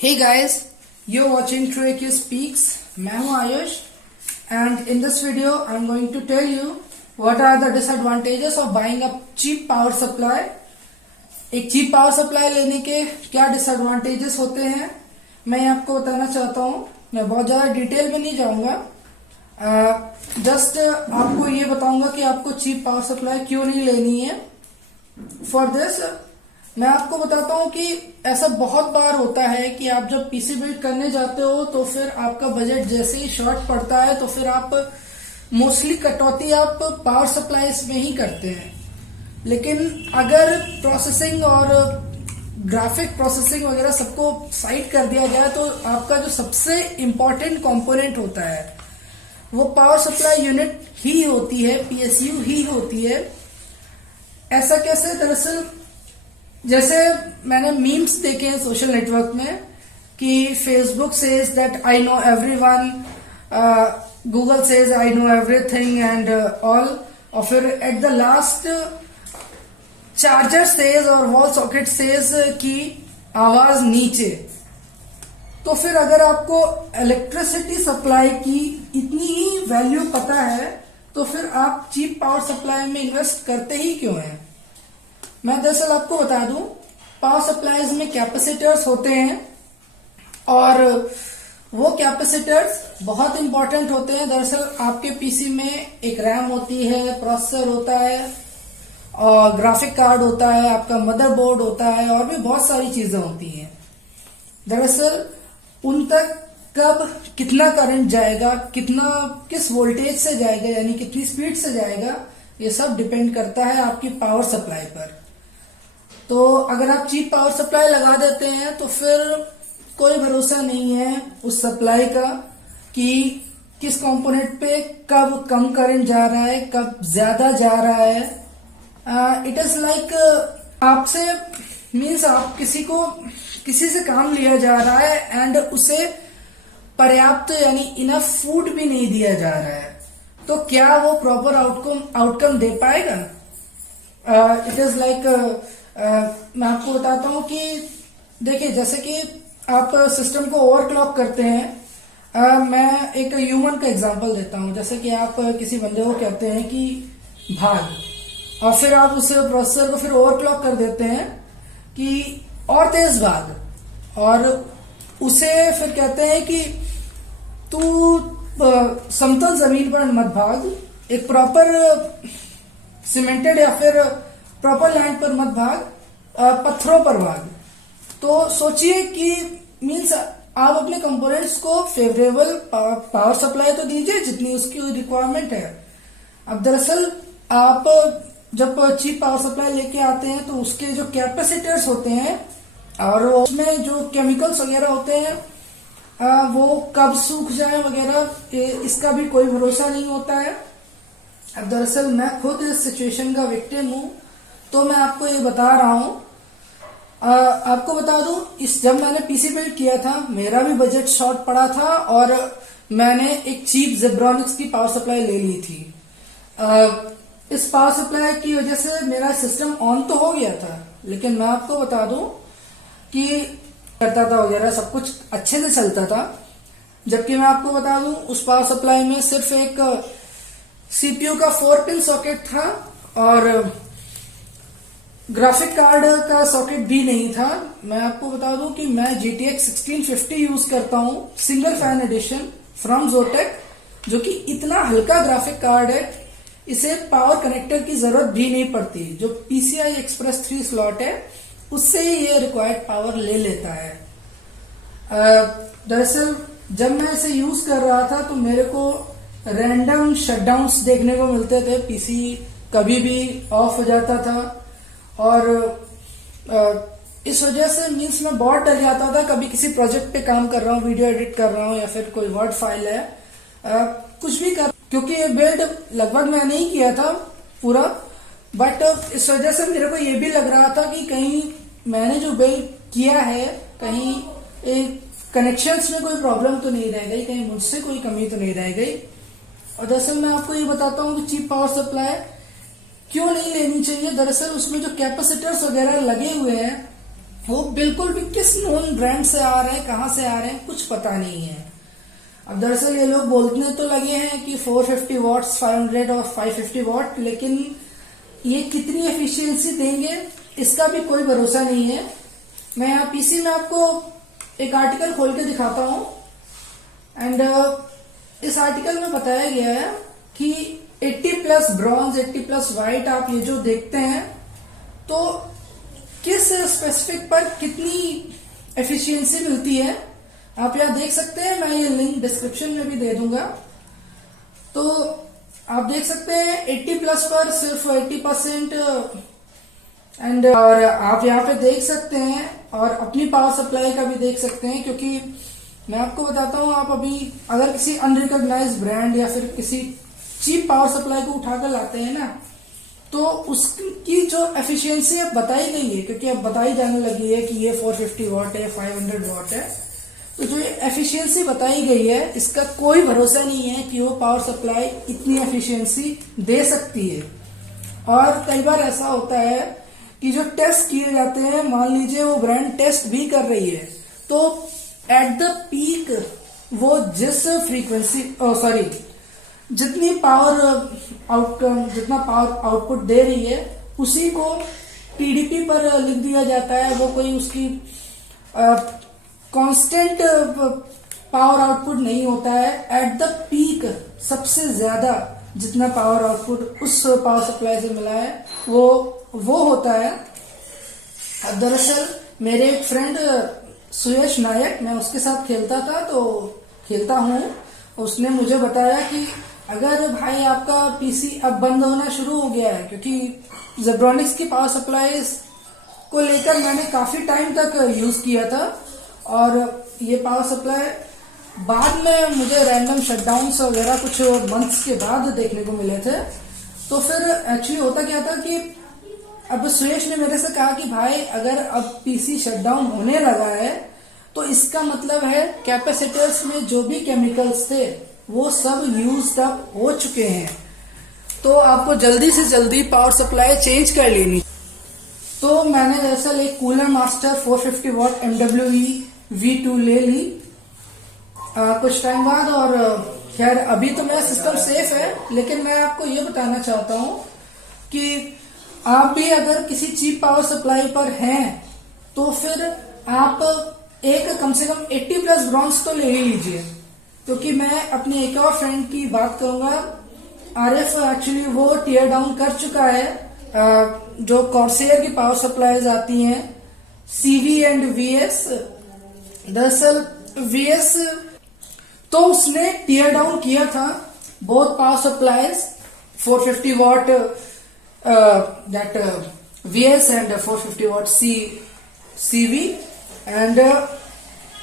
Hey guys, you're watching TrueAQ Speaks. मैं हूं Ayush and in this video I'm going to tell you what are the disadvantages of buying a cheap power supply. एक cheap power supply लेने के क्या disadvantages होते हैं मैं आपको बताना चाहता हूं. मैं बहुत ज्यादा डिटेल में नहीं जाऊंगा, जस्ट आपको ये बताऊंगा कि आपको cheap power supply क्यों नहीं लेनी है. For this मैं आपको बताता हूं कि ऐसा बहुत बार होता है कि आप जब पीसी बिल्ड करने जाते हो तो फिर आपका बजट जैसे ही शॉर्ट पड़ता है तो फिर आप मोस्टली कटौती आप पावर सप्लाईज में ही करते हैं. लेकिन अगर प्रोसेसिंग और ग्राफिक प्रोसेसिंग वगैरह सबको साइड कर दिया जाए तो आपका जो सबसे इम्पोर्टेंट कंपोनेंट होता है वो पावर सप्लाई यूनिट ही होती है, पीएसयू ही होती है. ऐसा कैसे? दरअसल जैसे मैंने मीम्स देखे हैं सोशल नेटवर्क में कि Facebook says that I know everyone, Google says I know everything and all, और फिर at the last charger says और वॉल सॉकेट सेज की आवाज नीचे. तो फिर अगर आपको इलेक्ट्रिसिटी सप्लाई की इतनी ही वैल्यू पता है तो फिर आप चीप पावर सप्लाई में इन्वेस्ट करते ही क्यों हैं. मैं दरअसल आपको बता दूं, पावर सप्लाईज में कैपेसिटर्स होते हैं और वो कैपेसिटर्स बहुत इंपॉर्टेंट होते हैं. दरअसल आपके पीसी में एक रैम होती है, प्रोसेसर होता है और ग्राफिक कार्ड होता है, आपका मदरबोर्ड होता है और भी बहुत सारी चीजें होती हैं. दरअसल उन तक कब कितना करंट जाएगा, किस वोल्टेज से जाएगा, यानी कितनी स्पीड से जाएगा, ये सब डिपेंड करता है आपकी पावर सप्लाई पर. तो अगर आप चीप पावर सप्लाई लगा देते हैं तो फिर कोई भरोसा नहीं है उस सप्लाई का कि किस कंपोनेंट पे कब कम करंट जा रहा है, कब ज्यादा जा रहा है. इट इज लाइक आपसे मीन्स आप किसी से काम लिया जा रहा है एंड उसे पर्याप्त यानी इनफ फूड भी नहीं दिया जा रहा है, तो क्या वो प्रॉपर आउटकम दे पाएगा? इट इज लाइक मैं आपको बताता हूं कि देखिए, जैसे कि आप सिस्टम को ओवरक्लॉक करते हैं. मैं एक ह्यूमन का एग्जांपल देता हूं. जैसे कि आप किसी बंदे को कहते हैं कि भाग, और फिर आप उस प्रोसेसर को फिर ओवरक्लॉक कर देते हैं कि और तेज भाग, और उसे फिर कहते हैं कि तू समतल जमीन पर मत भाग, एक प्रॉपर सीमेंटेड या फिर प्रॉपर लैंड पर मत भाग, पत्थरों पर भाग. तो सोचिए कि मीन्स आप अपने कंपोनेंट्स को फेवरेबल पावर सप्लाई तो दीजिए जितनी उसकी रिक्वायरमेंट है. अब दरअसल आप जब चीप पावर सप्लाई लेके आते हैं तो उसके जो कैपेसिटर्स होते हैं और उसमें जो केमिकल्स वगैरह होते हैं वो कब सूख जाए वगैरह, इसका भी कोई भरोसा नहीं होता है. अब दरअसल मैं खुद इस सिचुएशन का विक्टिम हूं, तो मैं आपको ये बता रहा हूं. आपको बता दूं, जब मैंने पीसी बिल्ड किया था मेरा भी बजट शॉर्ट पड़ा था और मैंने एक चीप जेब्रॉनिक्स की पावर सप्लाई ले ली थी. इस पावर सप्लाई की वजह से मेरा सिस्टम ऑन तो हो गया था, लेकिन मैं आपको बता दूं कि करता था वगैरह सब कुछ अच्छे से चलता था. जबकि मैं आपको बता दूं उस पावर सप्लाई में सिर्फ एक सीपीयू का 4 पिन सॉकेट था और ग्राफिक कार्ड का सॉकेट भी नहीं था. मैं आपको बता दूं कि मैं GTX 1650 यूज करता हूं, सिंगल फैन एडिशन फ्रॉम जोटेक, जो कि इतना हल्का ग्राफिक कार्ड है, इसे पावर कनेक्टर की जरूरत भी नहीं पड़ती. जो PCI Express 3 स्लॉट है उससे ही ये रिक्वायर्ड पावर ले लेता है. दरअसल जब मैं इसे यूज कर रहा था तो मेरे को रैंडम शटडाउन्स देखने को मिलते थे. पीसी कभी भी ऑफ हो जाता था और इस वजह से मीन्स मैं बहुत डर जाता था. कभी किसी प्रोजेक्ट पे काम कर रहा हूँ, वीडियो एडिट कर रहा हूँ या फिर कोई वर्ड फाइल है, कुछ भी कर, क्योंकि ये बिल्ड लगभग मैंने ही किया था पूरा, बट इस वजह से मेरे को ये भी लग रहा था कि कहीं मैंने जो बिल्ड किया है कहीं कनेक्शंस में कोई प्रॉब्लम तो नहीं रह गई, कहीं मुझसे कोई कमी तो नहीं रह गई. और दरअसल मैं आपको ये बताता हूँ कि चीप पावर सप्लाई क्यों नहीं लेनी चाहिए. दरअसल उसमें जो कैपेसिटर्स वगैरह लगे हुए हैं वो बिल्कुल भी किस नोन ब्रांड से आ रहे हैं, कहाँ से आ रहे हैं, कुछ पता नहीं है। अब दरअसल ये लोग बोलने तो लगे हैं कि 450 वॉट्स, 500 और 550 वॉट, लेकिन ये कितनी एफिशिएंसी देंगे इसका भी कोई भरोसा नहीं है। मैं यहाँ पीसी में आपको एक आर्टिकल खोल के दिखाता हूँ एंड इस आर्टिकल में बताया गया है कि 80 प्लस ब्रॉन्ज, 80 प्लस व्हाइट आप ये जो देखते हैं तो किस स्पेसिफिक पर कितनी एफिशिएंसी मिलती है आप यहाँ देख सकते हैं। मैं ये लिंक डिस्क्रिप्शन में भी दे दूंगा। तो आप देख सकते हैं 80 प्लस पर सिर्फ 80% एंड और आप यहाँ पे देख सकते हैं और अपनी पावर सप्लाई का भी देख सकते हैं, क्योंकि मैं आपको बताता हूँ, आप अभी अगर किसी अनरिकॉग्नाइज ब्रांड या फिर किसी चीप पावर सप्लाई को उठाकर लाते हैं ना, तो उसकी जो एफिशिएंसी अब बताई गई है, क्योंकि अब बताई जाने लगी है कि ये 450 वॉट है, 500 वॉट है, तो जो एफिशिएंसी बताई गई है इसका कोई भरोसा नहीं है कि वो पावर सप्लाई इतनी एफिशिएंसी दे सकती है। और कई बार ऐसा होता है कि जो टेस्ट किए जाते हैं, मान लीजिए वो ब्रांड टेस्ट भी कर रही है, तो एट द पीक वो जिस फ्रीक्वेंसी जितनी जितना पावर आउटपुट दे रही है उसी को टीडीपी पर लिख दिया जाता है। वो कोई उसकी कांस्टेंट पावर आउटपुट नहीं होता है। एट द पीक सबसे ज्यादा जितना पावर आउटपुट उस पावर सप्लाई से मिला है वो होता है। दरअसल मेरे एक फ्रेंड सुयश नायक, मैं उसके साथ खेलता हूँ, उसने मुझे बताया कि अगर भाई आपका पीसी अब बंद होना शुरू हो गया है, क्योंकि जेब्रॉनिक्स की पावर सप्लाई को लेकर मैंने काफी टाइम तक यूज किया था और ये पावर सप्लाई बाद में मुझे रैंडम शटडाउन्स वगैरह कुछ मंथ्स के बाद देखने को मिले थे। तो फिर एक्चुअली होता क्या था कि अब सुरेश ने मेरे से कहा कि भाई अगर अब पीसी शटडाउन होने लगा है तो इसका मतलब है कैपेसिटर्स में जो भी केमिकल्स थे वो सब यूज अप हो चुके हैं, तो आपको जल्दी से जल्दी पावर सप्लाई चेंज कर लेनी। तो मैंने दरअसल एक cooler master 450 what MWE V2 ले ली कुछ टाइम बाद, और खैर अभी तो मेरा सिस्टम सेफ है, लेकिन मैं आपको ये बताना चाहता हूँ कि आप भी अगर किसी चीप पावर सप्लाई पर हैं तो फिर आप एक कम से कम 80 प्लस ब्रॉन्ज तो ले ही लीजिए। क्योंकि मैं अपने एक और फ्रेंड की बात करूंगा, आरएफ एक्चुअली वो टीयर डाउन कर चुका है जो कॉर्सेयर की पावर सप्लाईज आती हैं CV एंड VS। दरअसल VS तो उसने टीयर डाउन किया था both power supplies 450 what that VS and 450 watt CV, and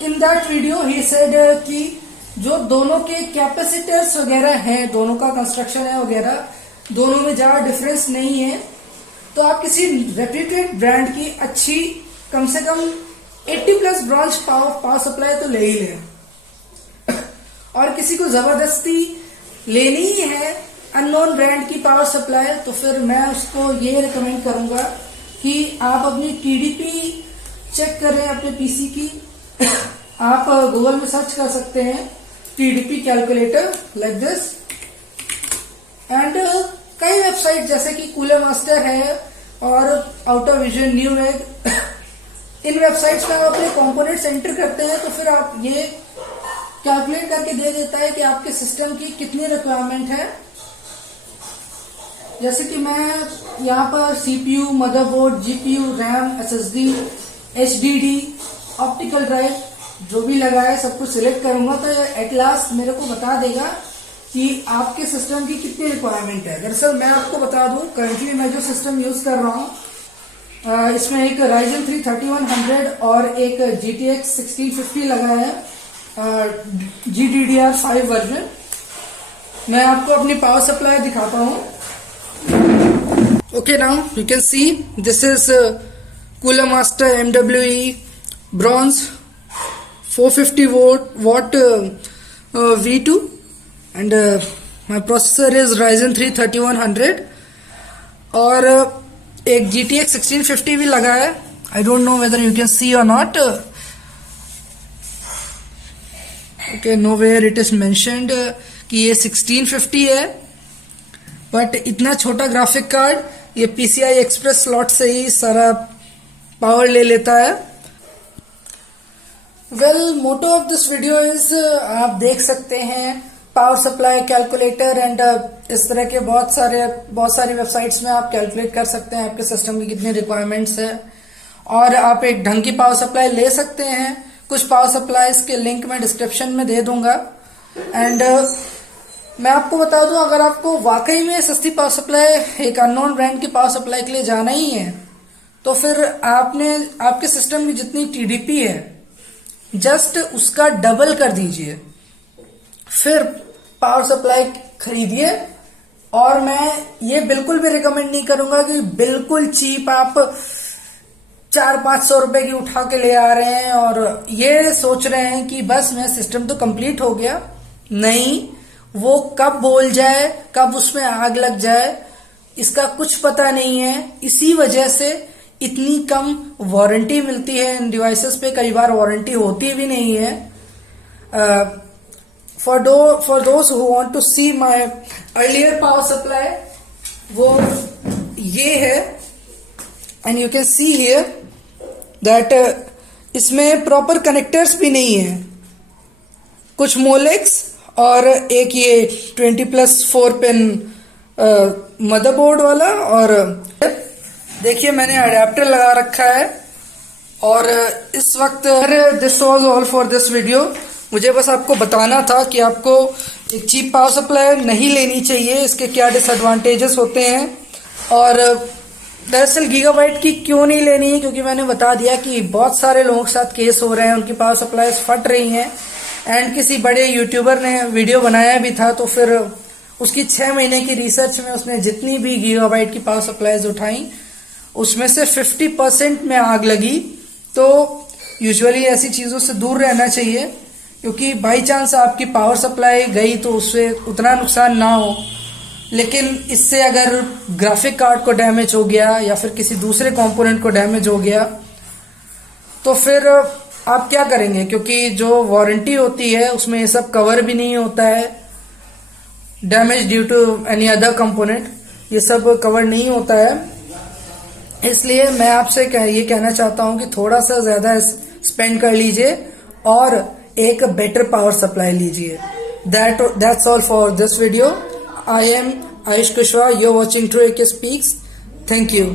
in that video he said कि जो दोनों के कैपेसिटर्स वगैरह हैं, दोनों का कंस्ट्रक्शन है वगैरह, दोनों में ज्यादा डिफरेंस नहीं है, तो आप किसी रेप्यूटेड ब्रांड की अच्छी कम से कम 80 प्लस ब्रांच पावर सप्लाई तो ले ही लें। और किसी को जबरदस्ती लेनी ही है अननोन ब्रांड की पावर सप्लाई, तो फिर मैं उसको ये रिकमेंड करूंगा कि आप अपनी टीडीपी चेक करें अपने पीसी की। आप गूगल में सर्च कर सकते हैं TDP calculator like this, and कई वेबसाइट जैसे कि कूलर मास्टर है और आउटर विजन न्यू वेग, इन वेबसाइट्स में आप अपने कंपोनेंट्स एंटर करते हैं तो फिर आप ये कैलकुलेट करके दे देता है कि आपके सिस्टम की कितनी रिक्वायरमेंट है। जैसे कि मैं यहाँ पर CPU, motherboard, GPU, RAM, SSD, HDD, optical drive जो भी लगा है सब कुछ सिलेक्ट करूंगा तो एट लास्ट मेरे को बता देगा कि आपके सिस्टम की कितनी रिक्वायरमेंट है। दरअसल मैं आपको बता दूं, करंटली मैं जो सिस्टम यूज कर रहा हूँ इसमें एक Ryzen 3 3100 और एक GTX 1650 लगा है, GDDR5 वर्जन। मैं आपको अपनी पावर सप्लाई दिखाता हूँ। Okay, now you can see this is Cooler Master MWE bronze 450 watt V2, and my processor is Ryzen 3 3100 और एक GTX 1650 भी लगा है I don't know whether you can see or not. Okay, nowhere it is mentioned कि ये 1650 है, but इतना छोटा ग्राफिक कार्ड ये PCI Express स्लॉट से ही सारा पावर ले लेता है. Well, motto of this video is, आप देख सकते हैं पावर सप्लाई कैलकुलेटर एंड इस तरह के बहुत सारी वेबसाइट्स में आप कैलकुलेट कर सकते हैं आपके सिस्टम की कितनी रिक्वायरमेंट्स है, और आप एक ढंग की पावर सप्लाई ले सकते हैं. कुछ पावर सप्लाईज के लिंक मैं डिस्क्रिप्शन में दे दूंगा. एंड मैं आपको बता दूं, अगर आपको वाकई में सस्ती पावर सप्लाई, एक अननोन ब्रांड की पावर सप्लाई के लिए जाना ही है, तो फिर आपके सिस्टम की जितनी टीडीपी है जस्ट उसका डबल कर दीजिए, फिर पावर सप्लाई खरीदिए. और मैं ये बिल्कुल भी रिकमेंड नहीं करूंगा कि बिल्कुल चीप आप 400-500 रुपए की उठा के ले आ रहे हैं और ये सोच रहे हैं कि बस मेरा सिस्टम तो कंप्लीट हो गया. नहीं, वो कब बोल जाए, कब उसमें आग लग जाए, इसका कुछ पता नहीं है. इसी वजह से इतनी कम वारंटी मिलती है इन डिवाइसेस पे. कई बार वारंटी होती भी नहीं है. For those who want to see my earlier power supply, वो ये है. And you can see here that इसमें प्रॉपर कनेक्टर्स भी नहीं है. कुछ मोलेक्स और एक ये 20+4 पिन मदरबोर्ड वाला, और देखिए मैंने अडेप्टर लगा रखा है. और इस वक्त this was all for this video. मुझे बस आपको बताना था कि आपको एक चीप पावर सप्लाई नहीं लेनी चाहिए, इसके क्या डिसएडवांटेजेस होते हैं. और दरअसल गीगाबाइट की क्यों नहीं लेनी है, क्योंकि मैंने बता दिया कि बहुत सारे लोगों के साथ केस हो रहे हैं, उनकी पावर सप्लाई फट रही हैं. एंड किसी बड़े यूट्यूबर ने वीडियो बनाया भी था, तो फिर उसकी 6 महीने की रिसर्च में उसने जितनी भी गीगाबाइट की पावर सप्लाईज उठाई उसमें से 50% में आग लगी. तो यूजुअली ऐसी चीजों से दूर रहना चाहिए, क्योंकि बाई चांस आपकी पावर सप्लाई गई तो उससे उतना नुकसान ना हो. लेकिन इससे अगर ग्राफिक कार्ड को डैमेज हो गया या फिर किसी दूसरे कंपोनेंट को डैमेज हो गया तो फिर आप क्या करेंगे, क्योंकि जो वारंटी होती है उसमें ये सब कवर भी नहीं होता है. Damage due to any other component, ये सब कवर नहीं होता है. इसलिए मैं आपसे ये कहना चाहता हूं कि थोड़ा सा ज्यादा स्पेंड कर लीजिए और एक बेटर पावर सप्लाई लीजिए. That's all for this video. I am Ayush Kushwaha. You're watching True AK Speaks. Thank you.